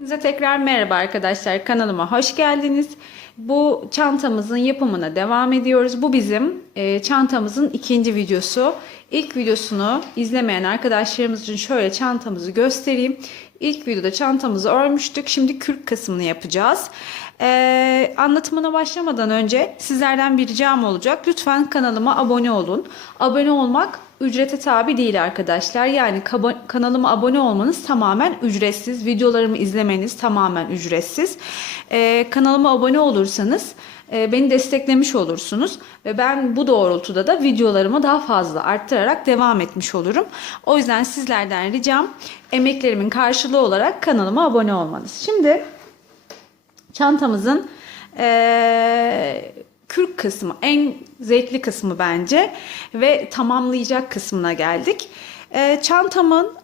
Size tekrar merhaba arkadaşlar kanalıma hoş geldiniz. Bu çantamızın yapımına devam ediyoruz. Bu bizim e, çantamızın ikinci videosu. İlk videosunu izlemeyen arkadaşlarımız için şöyle çantamızı göstereyim. İlk videoda çantamızı örmüştük. Şimdi kürk kısmını yapacağız. E, anlatımına başlamadan önce sizlerden bir ricam olacak. Lütfen kanalıma abone olun. Abone olmak ücrete tabi değil arkadaşlar. Yani kanalıma abone olmanız tamamen ücretsiz. Videolarımı izlemeniz tamamen ücretsiz. Ee, kanalıma abone olursanız beni desteklemiş olursunuz. Ve ben bu doğrultuda da videolarımı daha fazla arttırarak devam etmiş olurum. O yüzden sizlerden ricam emeklerimin karşılığı olarak kanalıma abone olmanız. Şimdi çantamızın eee, kürk kısmı en zevkli kısmı bence ve tamamlayacak kısmına geldik. Eee, çantamın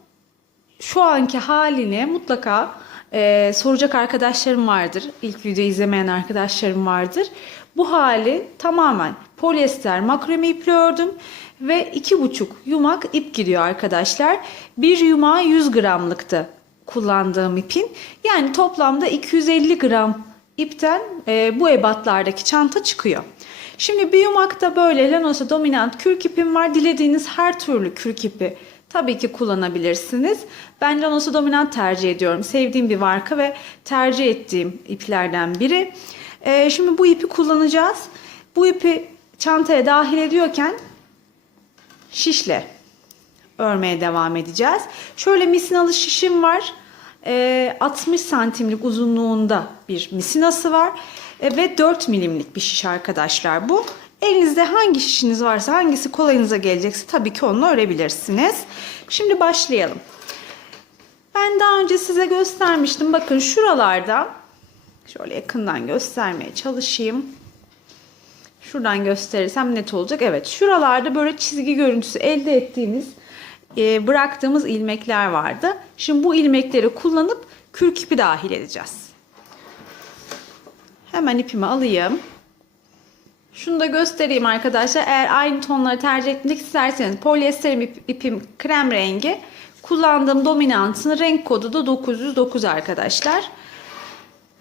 şu anki halini mutlaka eee, soracak arkadaşlarım vardır. İlk videoyu izlemeyen arkadaşlarım vardır. Bu hali tamamen polyester makrame iple ördüm ve iki buçuk yumak ip gidiyor arkadaşlar. Bir yumağı 100 gramlıktı kullandığım ipin. Yani toplamda 250 gram ipten e, bu ebatlardaki çanta çıkıyor. Şimdi bir yumakta böyle Lanos'a dominant kürk ipim var. Dilediğiniz her türlü kürk ipi tabii ki kullanabilirsiniz. Ben Lanos'u dominant tercih ediyorum. Sevdiğim bir marka ve tercih ettiğim iplerden biri. E, şimdi bu ipi kullanacağız. Bu ipi çantaya dahil ediyorken şişle örmeye devam edeceğiz. Şöyle misinalı şişim var. Ee, 60 santimlik uzunluğunda bir misinası var. Ee, ve 4 milimlik bir şiş arkadaşlar bu. Elinizde hangi şişiniz varsa hangisi kolayınıza gelecekse tabii ki onunla örebilirsiniz. Şimdi başlayalım. Ben daha önce size göstermiştim. Bakın şuralarda şöyle yakından göstermeye çalışayım. Şuradan gösterirsem net olacak. Evet şuralarda böyle çizgi görüntüsü elde ettiğimiz e, bıraktığımız ilmekler vardı. Şimdi bu ilmekleri kullanıp kürk ipi dahil edeceğiz. Hemen ipimi alayım. Şunu da göstereyim arkadaşlar. Eğer aynı tonları tercih etmek isterseniz polyester ip, ipim krem rengi. Kullandığım dominantın renk kodu da 909 arkadaşlar.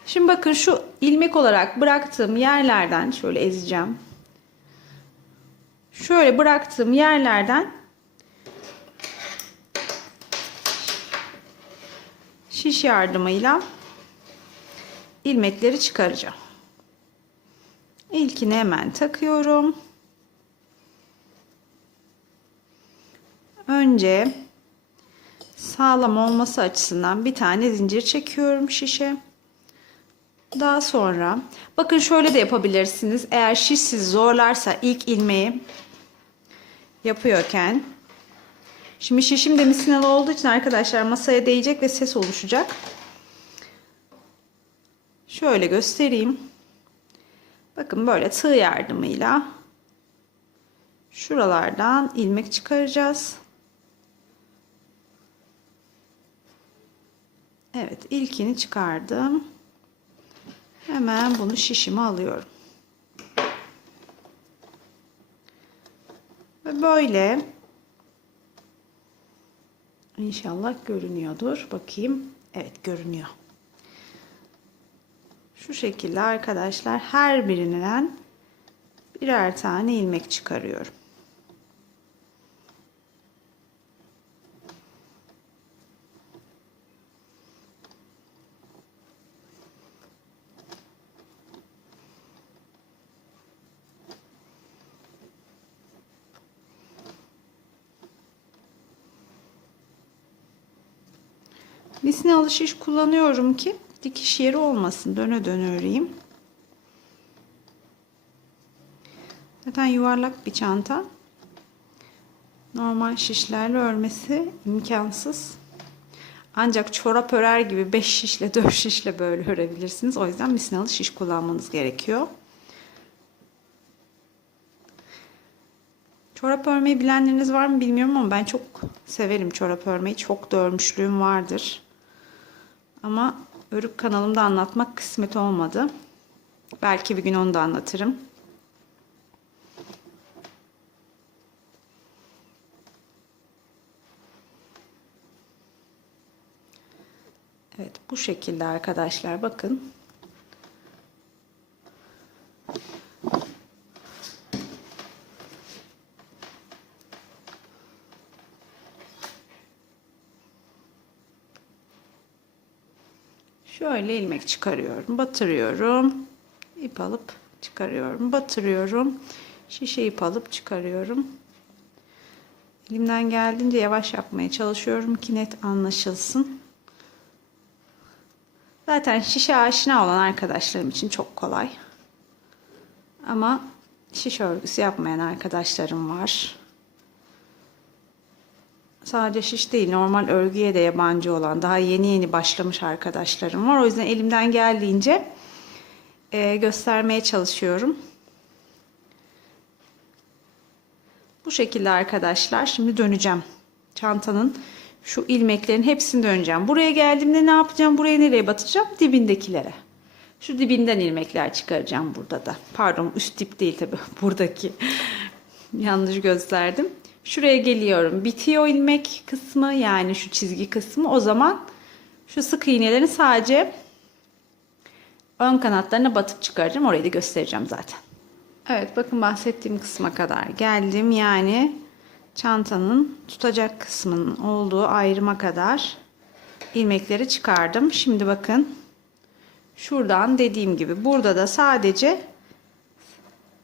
Şimdi bakın şu ilmek olarak bıraktığım yerlerden şöyle ezeceğim. Şöyle bıraktığım yerlerden şiş yardımıyla ilmekleri çıkaracağım. İlkini hemen takıyorum. Önce sağlam olması açısından bir tane zincir çekiyorum şişe. Daha sonra bakın şöyle de yapabilirsiniz. Eğer şiş sizi zorlarsa ilk ilmeği yapıyorken Şimdi şişim de misinalı olduğu için arkadaşlar masaya değecek ve ses oluşacak. Şöyle göstereyim. Bakın böyle tığ yardımıyla şuralardan ilmek çıkaracağız. Evet ilkini çıkardım. Hemen bunu şişime alıyorum. Ve böyle İnşallah görünüyordur. Bakayım. Evet görünüyor. Şu şekilde arkadaşlar her birinden birer tane ilmek çıkarıyorum. Misine alışış kullanıyorum ki dikiş yeri olmasın. Döne döne öreyim. Zaten yuvarlak bir çanta. Normal şişlerle örmesi imkansız. Ancak çorap örer gibi 5 şişle 4 şişle böyle örebilirsiniz. O yüzden misinalı şiş kullanmanız gerekiyor. Çorap örmeyi bilenleriniz var mı bilmiyorum ama ben çok severim çorap örmeyi. Çok da örmüşlüğüm vardır. Ama örük kanalımda anlatmak kısmet olmadı. Belki bir gün onu da anlatırım. Evet Bu şekilde arkadaşlar bakın. Şöyle ilmek çıkarıyorum, batırıyorum. ip alıp çıkarıyorum, batırıyorum. Şişe ip alıp çıkarıyorum. Elimden geldiğince yavaş yapmaya çalışıyorum ki net anlaşılsın. Zaten şişe aşina olan arkadaşlarım için çok kolay. Ama şiş örgüsü yapmayan arkadaşlarım var. Sadece şiş değil, normal örgüye de yabancı olan, daha yeni yeni başlamış arkadaşlarım var. O yüzden elimden geldiğince e, göstermeye çalışıyorum. Bu şekilde arkadaşlar. Şimdi döneceğim. Çantanın şu ilmeklerin hepsini döneceğim. Buraya geldiğimde ne yapacağım? Buraya nereye batacağım? Dibindekilere. Şu dibinden ilmekler çıkaracağım burada da. Pardon üst dip değil tabi buradaki. Yanlış gösterdim. Şuraya geliyorum. Bitiyor ilmek kısmı yani şu çizgi kısmı. O zaman şu sık iğnelerin sadece ön kanatlarına batıp çıkaracağım. Orayı da göstereceğim zaten. Evet bakın bahsettiğim kısma kadar geldim. Yani çantanın tutacak kısmının olduğu ayrıma kadar ilmekleri çıkardım. Şimdi bakın şuradan dediğim gibi burada da sadece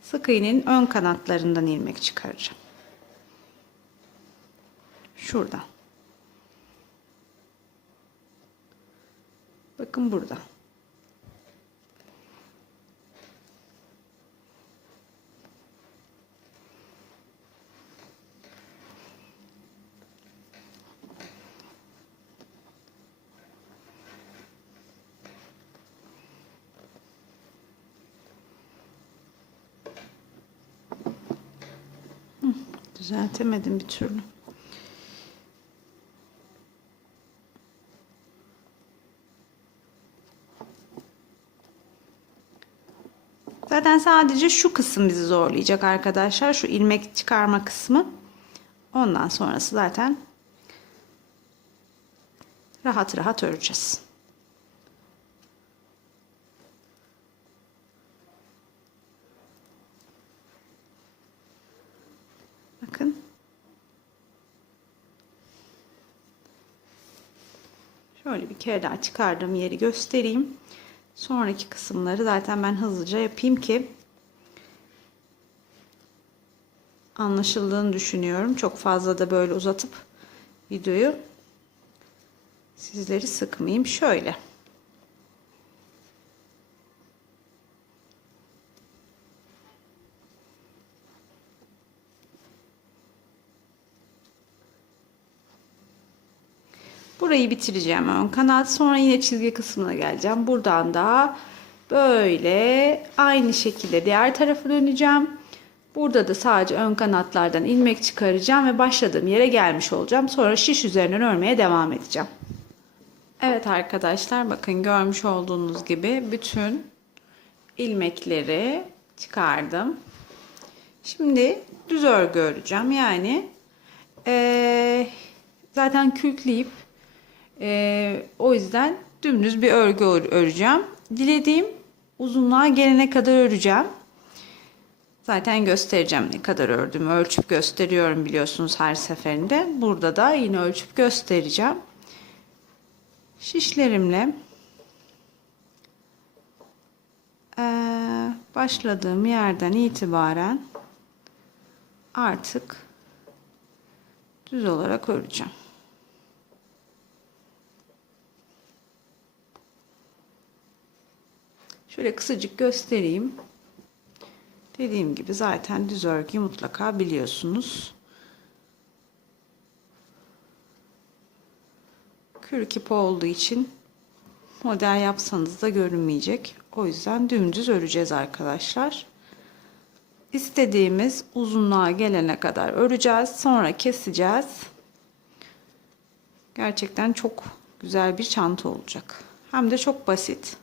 sık iğnenin ön kanatlarından ilmek çıkaracağım. Şuradan. Bakın burada. Düzeltemedim bir türlü. Zaten sadece şu kısım bizi zorlayacak arkadaşlar. Şu ilmek çıkarma kısmı. Ondan sonrası zaten rahat rahat öreceğiz. Bakın. Şöyle bir kere daha çıkardığım yeri göstereyim. Sonraki kısımları zaten ben hızlıca yapayım ki anlaşıldığını düşünüyorum. Çok fazla da böyle uzatıp videoyu sizleri sıkmayayım. Şöyle. Burayı bitireceğim ön kanat. Sonra yine çizgi kısmına geleceğim. Buradan da böyle aynı şekilde diğer tarafa döneceğim. Burada da sadece ön kanatlardan ilmek çıkaracağım ve başladığım yere gelmiş olacağım. Sonra şiş üzerinden örmeye devam edeceğim. Evet arkadaşlar bakın görmüş olduğunuz gibi bütün ilmekleri çıkardım. Şimdi düz örgü öreceğim. Yani ee, zaten kürkleyip ee, o yüzden dümdüz bir örgü öreceğim. Dilediğim uzunluğa gelene kadar öreceğim. Zaten göstereceğim ne kadar ördüm. Ölçüp gösteriyorum biliyorsunuz her seferinde. Burada da yine ölçüp göstereceğim. Şişlerimle ee, başladığım yerden itibaren artık düz olarak öreceğim. Şöyle kısacık göstereyim. Dediğim gibi zaten düz örgüyü mutlaka biliyorsunuz. Kürk ipi olduğu için model yapsanız da görünmeyecek. O yüzden dümdüz öreceğiz arkadaşlar. İstediğimiz uzunluğa gelene kadar öreceğiz. Sonra keseceğiz. Gerçekten çok güzel bir çanta olacak. Hem de çok basit.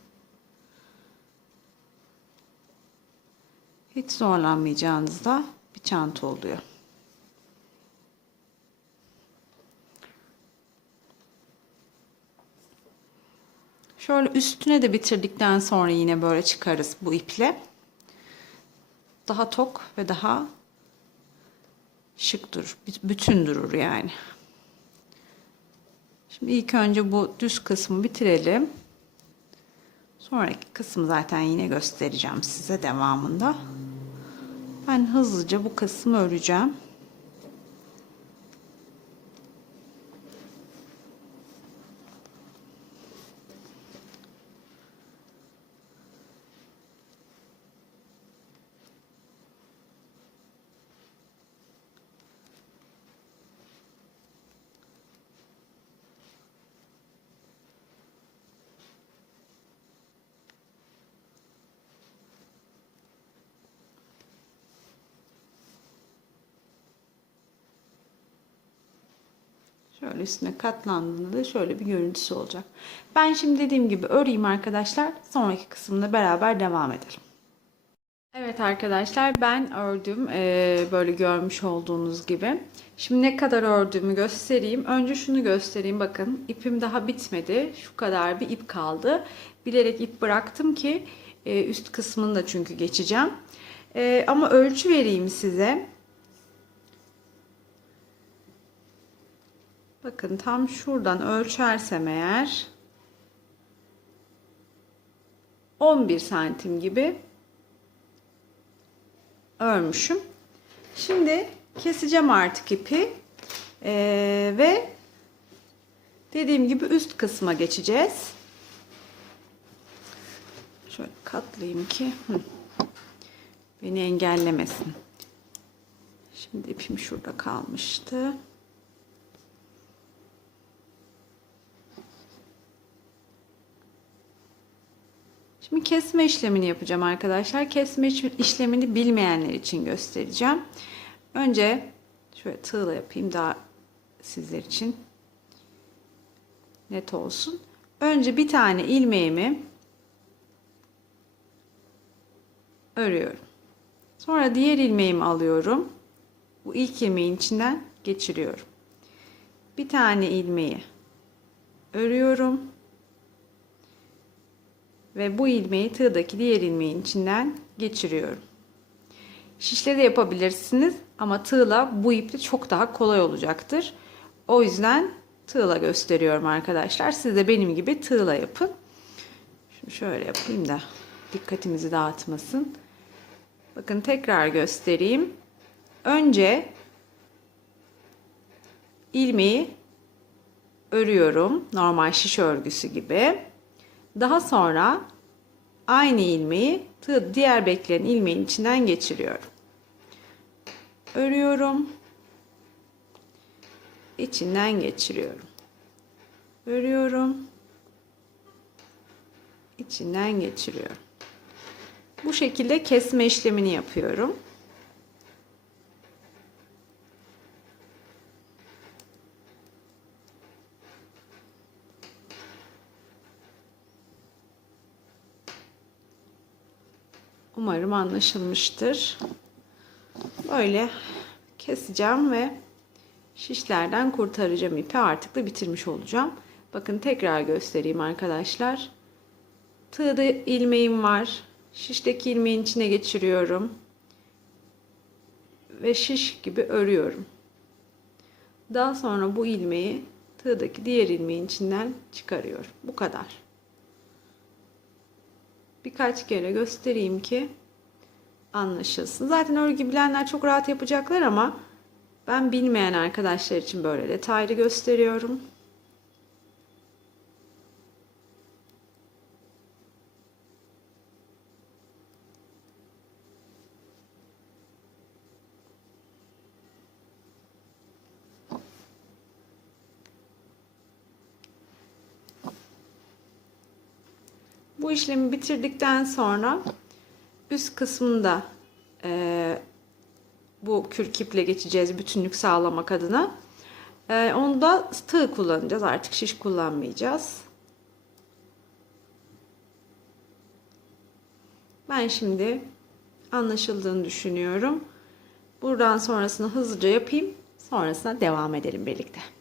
Hiç zorlanmayacağınız da bir çanta oluyor. Şöyle üstüne de bitirdikten sonra yine böyle çıkarız bu iple. Daha tok ve daha şık durur. Bütün durur yani. Şimdi ilk önce bu düz kısmı bitirelim. Sonraki kısmı zaten yine göstereceğim size devamında. Ben hızlıca bu kısmı öreceğim. Şöyle üstüne katlandığında da şöyle bir görüntüsü olacak. Ben şimdi dediğim gibi öreyim arkadaşlar. Sonraki kısımda beraber devam edelim. Evet arkadaşlar ben ördüm ee, böyle görmüş olduğunuz gibi. Şimdi ne kadar ördüğümü göstereyim. Önce şunu göstereyim bakın ipim daha bitmedi. Şu kadar bir ip kaldı. Bilerek ip bıraktım ki e, üst kısmını da çünkü geçeceğim. E, ama ölçü vereyim size. Bakın tam şuradan ölçersem eğer 11 santim gibi örmüşüm. Şimdi keseceğim artık ipi ee, ve dediğim gibi üst kısma geçeceğiz. Şöyle katlayayım ki hı, beni engellemesin. Şimdi ipim şurada kalmıştı. Şimdi kesme işlemini yapacağım arkadaşlar. Kesme işlemini bilmeyenler için göstereceğim. Önce şöyle tığla yapayım daha sizler için net olsun. Önce bir tane ilmeğimi örüyorum. Sonra diğer ilmeğimi alıyorum. Bu ilk ilmeğin içinden geçiriyorum. Bir tane ilmeği örüyorum ve bu ilmeği tığdaki diğer ilmeğin içinden geçiriyorum. Şişle de yapabilirsiniz ama tığla bu iple çok daha kolay olacaktır. O yüzden tığla gösteriyorum arkadaşlar. Siz de benim gibi tığla yapın. Şunu şöyle yapayım da dikkatimizi dağıtmasın. Bakın tekrar göstereyim. Önce ilmeği örüyorum. Normal şiş örgüsü gibi. Daha sonra aynı ilmeği diğer bekleyen ilmeğin içinden geçiriyorum. Örüyorum. İçinden geçiriyorum. Örüyorum. İçinden geçiriyorum. Bu şekilde kesme işlemini yapıyorum. Umarım anlaşılmıştır. Böyle keseceğim ve şişlerden kurtaracağım ipi. Artık da bitirmiş olacağım. Bakın tekrar göstereyim arkadaşlar. Tığda ilmeğim var. Şişteki ilmeğin içine geçiriyorum. Ve şiş gibi örüyorum. Daha sonra bu ilmeği tığdaki diğer ilmeğin içinden çıkarıyorum. Bu kadar birkaç kere göstereyim ki anlaşılsın. Zaten örgü bilenler çok rahat yapacaklar ama ben bilmeyen arkadaşlar için böyle detaylı gösteriyorum. Bu işlemi bitirdikten sonra üst kısmında e, bu kürk iple geçeceğiz bütünlük sağlamak adına. E, onda tığ kullanacağız artık şiş kullanmayacağız. Ben şimdi anlaşıldığını düşünüyorum. Buradan sonrasını hızlıca yapayım. Sonrasında devam edelim birlikte.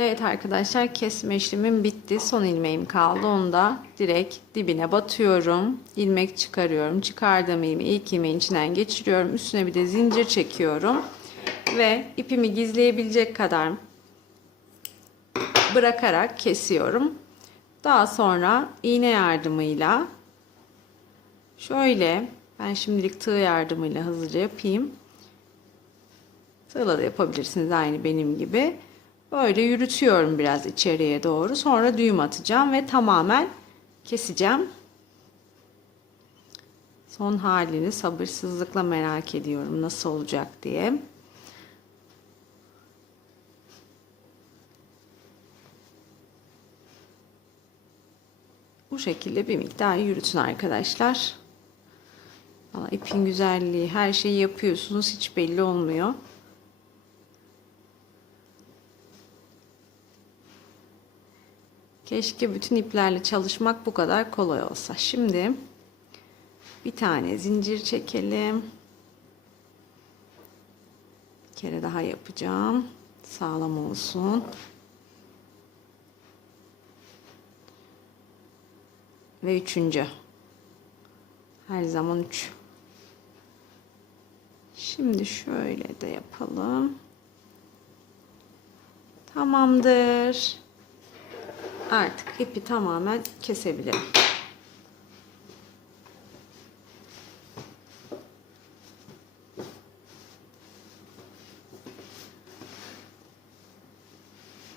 Evet arkadaşlar kesme işlemim bitti. Son ilmeğim kaldı. Onu da direkt dibine batıyorum. İlmek çıkarıyorum. Çıkardığım ilmeği ilk ilmeğin içinden geçiriyorum. Üstüne bir de zincir çekiyorum. Ve ipimi gizleyebilecek kadar bırakarak kesiyorum. Daha sonra iğne yardımıyla şöyle ben şimdilik tığ yardımıyla hızlıca yapayım. Tığla da yapabilirsiniz aynı benim gibi. Böyle yürütüyorum biraz içeriye doğru. Sonra düğüm atacağım ve tamamen keseceğim. Son halini sabırsızlıkla merak ediyorum nasıl olacak diye. Bu şekilde bir miktar yürütün arkadaşlar. Valla ipin güzelliği, her şeyi yapıyorsunuz hiç belli olmuyor. Keşke bütün iplerle çalışmak bu kadar kolay olsa. Şimdi bir tane zincir çekelim. Bir kere daha yapacağım. Sağlam olsun. Ve üçüncü. Her zaman üç. Şimdi şöyle de yapalım. Tamamdır. Artık ipi tamamen kesebilirim.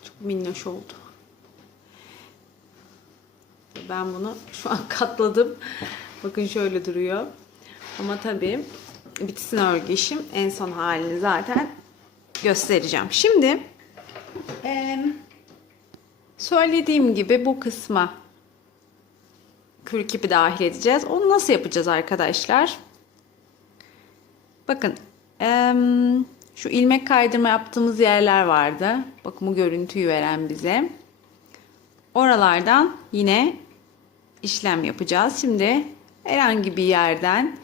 Çok minnoş oldu. Ben bunu şu an katladım. Bakın şöyle duruyor. Ama tabii bitsin örgü işim. En son halini zaten göstereceğim. Şimdi eee Söylediğim gibi bu kısma kürk ipi dahil edeceğiz. Onu nasıl yapacağız arkadaşlar? Bakın şu ilmek kaydırma yaptığımız yerler vardı. Bakın bu görüntüyü veren bize. Oralardan yine işlem yapacağız. Şimdi herhangi bir yerden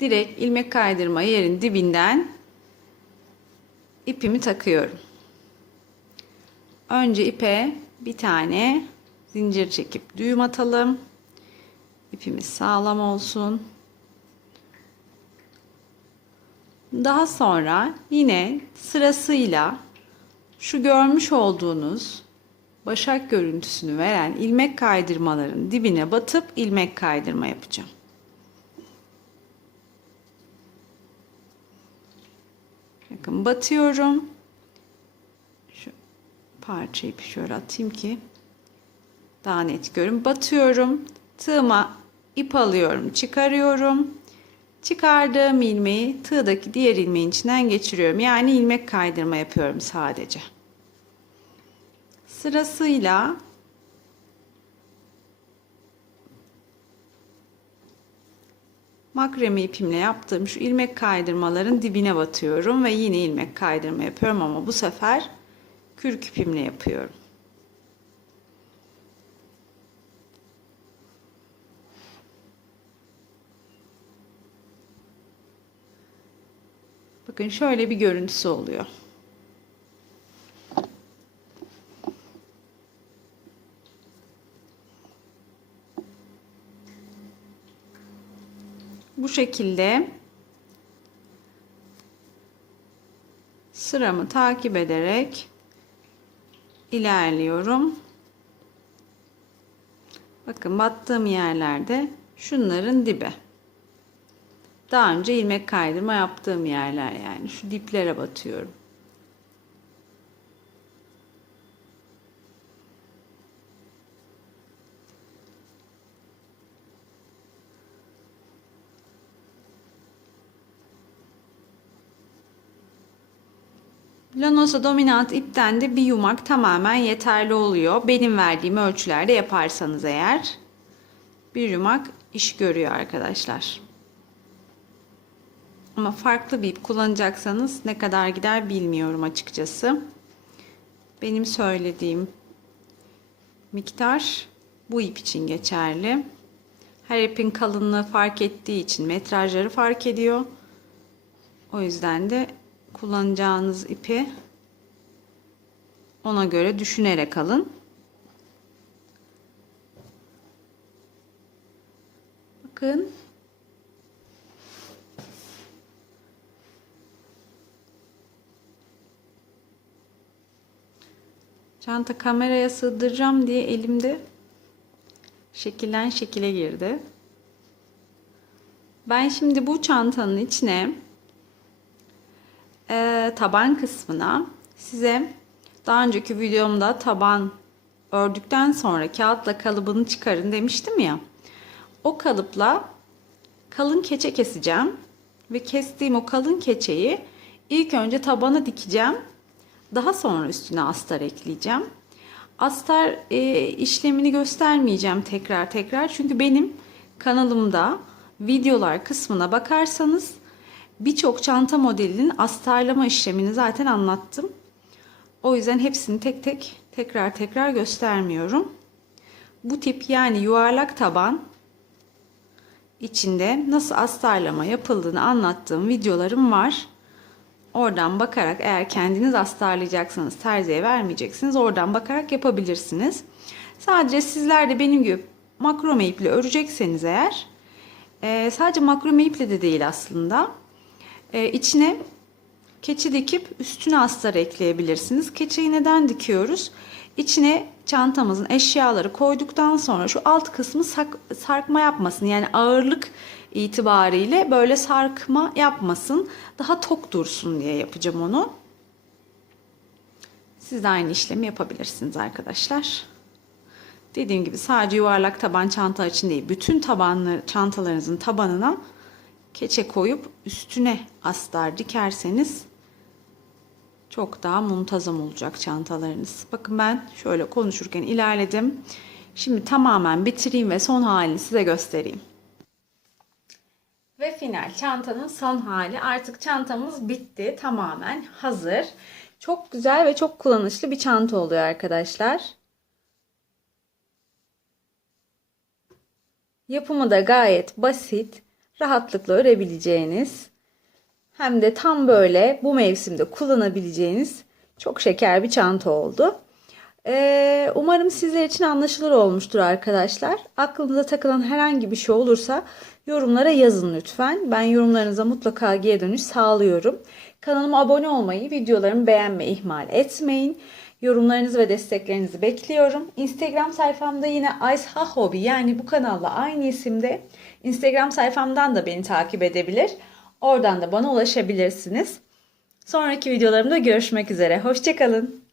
direkt ilmek kaydırma yerin dibinden ipimi takıyorum. Önce ipe bir tane zincir çekip düğüm atalım. İpimiz sağlam olsun. Daha sonra yine sırasıyla şu görmüş olduğunuz başak görüntüsünü veren ilmek kaydırmaların dibine batıp ilmek kaydırma yapacağım. Bakın batıyorum parça ipi şöyle atayım ki daha net görün. Batıyorum. Tığıma ip alıyorum. Çıkarıyorum. Çıkardığım ilmeği tığdaki diğer ilmeğin içinden geçiriyorum. Yani ilmek kaydırma yapıyorum sadece. Sırasıyla makreme ipimle yaptığım şu ilmek kaydırmaların dibine batıyorum ve yine ilmek kaydırma yapıyorum ama bu sefer kürk ipimle yapıyorum. Bakın şöyle bir görüntüsü oluyor. Bu şekilde sıramı takip ederek ilerliyorum. Bakın battığım yerlerde şunların dibi. Daha önce ilmek kaydırma yaptığım yerler yani şu diplere batıyorum. Lanosa dominant ipten de bir yumak tamamen yeterli oluyor. Benim verdiğim ölçülerde yaparsanız eğer bir yumak iş görüyor arkadaşlar. Ama farklı bir ip kullanacaksanız ne kadar gider bilmiyorum açıkçası. Benim söylediğim miktar bu ip için geçerli. Her ipin kalınlığı fark ettiği için metrajları fark ediyor. O yüzden de kullanacağınız ipi Ona göre düşünerek alın. Bakın. Çanta kameraya sığdıracağım diye elimde şekillen şekile girdi. Ben şimdi bu çantanın içine e, taban kısmına size daha önceki videomda taban ördükten sonra kağıtla kalıbını çıkarın demiştim ya. O kalıpla kalın keçe keseceğim ve kestiğim o kalın keçeyi ilk önce tabana dikeceğim. Daha sonra üstüne astar ekleyeceğim. Astar e, işlemini göstermeyeceğim tekrar tekrar. Çünkü benim kanalımda videolar kısmına bakarsanız birçok çanta modelinin astarlama işlemini zaten anlattım. O yüzden hepsini tek tek tekrar tekrar göstermiyorum. Bu tip yani yuvarlak taban içinde nasıl astarlama yapıldığını anlattığım videolarım var. Oradan bakarak eğer kendiniz astarlayacaksınız, terziye vermeyeceksiniz. Oradan bakarak yapabilirsiniz. Sadece sizler de benim gibi makrome iple örecekseniz eğer e, sadece makrome iple de değil aslında. E, içine keçi dikip üstüne astar ekleyebilirsiniz. Keçeyi neden dikiyoruz? İçine çantamızın eşyaları koyduktan sonra şu alt kısmı sarkma yapmasın. Yani ağırlık itibariyle böyle sarkma yapmasın. Daha tok dursun diye yapacağım onu. Siz de aynı işlemi yapabilirsiniz arkadaşlar. Dediğim gibi sadece yuvarlak taban çanta için değil, bütün tabanlı çantalarınızın tabanına keçe koyup üstüne astar dikerseniz çok daha muntazam olacak çantalarınız. Bakın ben şöyle konuşurken ilerledim. Şimdi tamamen bitireyim ve son halini size göstereyim. Ve final çantanın son hali. Artık çantamız bitti. Tamamen hazır. Çok güzel ve çok kullanışlı bir çanta oluyor arkadaşlar. Yapımı da gayet basit. Rahatlıkla örebileceğiniz hem de tam böyle bu mevsimde kullanabileceğiniz çok şeker bir çanta oldu. Ee, umarım sizler için anlaşılır olmuştur arkadaşlar. Aklınıza takılan herhangi bir şey olursa yorumlara yazın lütfen. Ben yorumlarınıza mutlaka geri dönüş sağlıyorum. Kanalıma abone olmayı, videolarımı beğenmeyi ihmal etmeyin. Yorumlarınızı ve desteklerinizi bekliyorum. Instagram sayfamda yine Aysha Hobby yani bu kanalla aynı isimde. Instagram sayfamdan da beni takip edebilir. Oradan da bana ulaşabilirsiniz. Sonraki videolarımda görüşmek üzere. Hoşçakalın.